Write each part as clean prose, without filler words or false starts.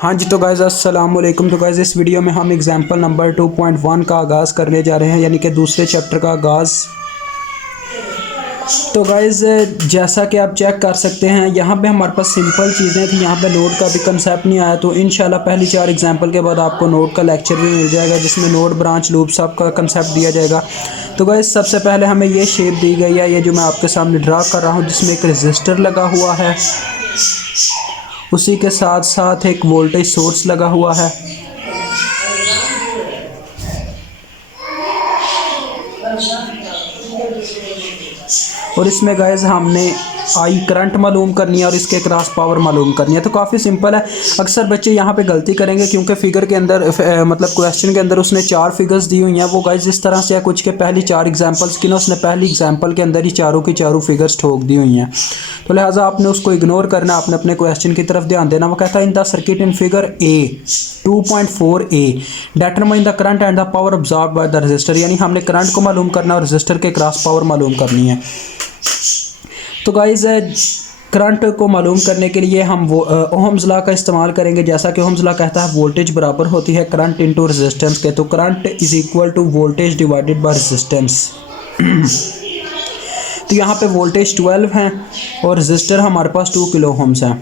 हाँ जी, तो गाइज़ अस्सलाम वालेकुम। तो गाइज़ इस वीडियो में हम एग्जांपल नंबर 2.1 का आगाज़ करने जा रहे हैं, यानी कि दूसरे चैप्टर का आगाज़। तो गाइज़ जैसा कि आप चेक कर सकते हैं, यहाँ पे हमारे पास सिंपल चीज़ें थी, यहाँ पे नोड का भी कंसेप्ट नहीं आया। तो इंशाल्लाह पहली 4 एग्जांपल के बाद आपको नोड का लेक्चर भी मिल जाएगा, जिसमें नोड, ब्रांच, लूप सब का कंसेप्ट दिया जाएगा। तो गाइज़ सबसे पहले हमें ये शेप दी गई है, ये जो मैं आपके सामने ड्रा कर रहा हूँ, जिसमें एक रजिस्टर लगा हुआ है, उसी के साथ साथ एक वोल्टेज सोर्स लगा हुआ है, और इसमें गाइस हमने आई करंट मालूम करनी है और इसके क्रॉस पावर मालूम करनी है। तो काफ़ी सिंपल है। अक्सर बच्चे यहाँ पे गलती करेंगे, क्योंकि फिगर के अंदर मतलब क्वेश्चन के अंदर उसने 4 फिगर्स दी हुई हैं। वो गाइस इस तरह से है, कुछ के पहली 4 एग्जांपल्स की ना उसने पहली एग्जांपल के अंदर ही चारों की चारों फिगर्स ठोक दी हुई हैं। तो लिहाजा आपने उसको इग्नोर करना, आपने अपने क्वेश्चन की तरफ ध्यान देना। वो कहता है in the circuit in figure A 2.4a determine the current and the power absorbed by the register, यानी हमने करंट को मालूम करना और रजिस्टर के क्रॉस पावर मालूम करनी है। तो गाइज करंट को मालूम करने के लिए हम वो ओहम्स लॉ का इस्तेमाल करेंगे। जैसा कि ओहम्स लॉ कहता है वोल्टेज बराबर होती है करंट इनटू रेजिस्टेंस के। तो current is equal to voltage divided by resistance. तो यहाँ पे वोल्टेज 12 है और रेजिस्टर हमारे पास 2 किलो ओहम्स है,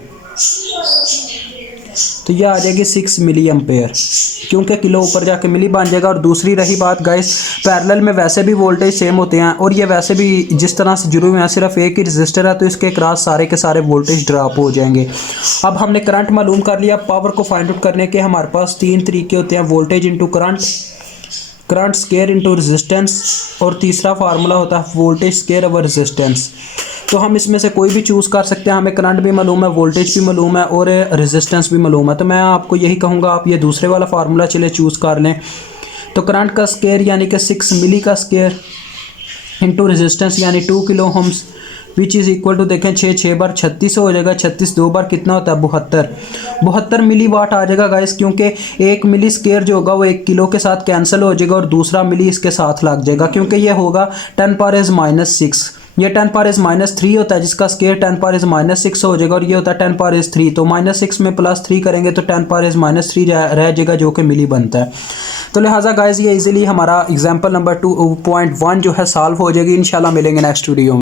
तो ये आ जाएगी 6 मिली एम्पेयर, क्योंकि किलो ऊपर जाके मिली बन जाएगा। और दूसरी रही बात गाइस, पैरेलल में वैसे भी वोल्टेज सेम होते हैं और ये वैसे भी जिस तरह से जुड़े हुए हैं, सिर्फ एक ही रजिस्टर है, तो इसके क्रॉस सारे के सारे वोल्टेज ड्रॉप हो जाएंगे। अब हमने करंट मालूम कर लिया। पावर को फाइंड आउट करने के हमारे पास 3 तरीके होते हैं, voltage into current, current square into resistance, और तीसरा फार्मूला होता है वोल्टेज स्क्वायर ओवर रेजिस्टेंस। तो हम इसमें से कोई भी चूज़ कर सकते हैं। हमें करंट भी मालूम है, वोल्टेज भी मालूम है और रेजिस्टेंस भी मालूम है। तो मैं आपको यही कहूँगा, आप ये दूसरे वाला फार्मूला चले चूज़ कर लें। तो करंट का स्क्वायर यानी कि 6 मिली का स्क्वायर इंटू रेजिस्टेंस यानी 2 kilo ohms, which is equal to, देखें 6 बार 36 हो जाएगा। 36 2 बार कितना होता है 72 मिली वाट आ जाएगा गाइस, क्योंकि 1 मिली स्क्वायर जो होगा वो 1 किलो के साथ कैंसिल हो जाएगा और दूसरा मिली इसके साथ लग जाएगा, क्योंकि ये होगा 10 पावर -6। ये 10 पावर -3 होता है, जिसका स्क्वायर 10 पावर -6 हो जाएगा, और ये होता है 10 पावर -3। तो -6 में +3 करेंगे तो 10 पावर -3 रह जाएगा, जो कि मिली बनता है। तो लिहाजा गाइस ये इजीली हमारा एग्जांपल नंबर 2.1 जो है सॉल्व हो जाएगी। इंशाल्लाह मिलेंगे नेक्स्ट वीडियो में।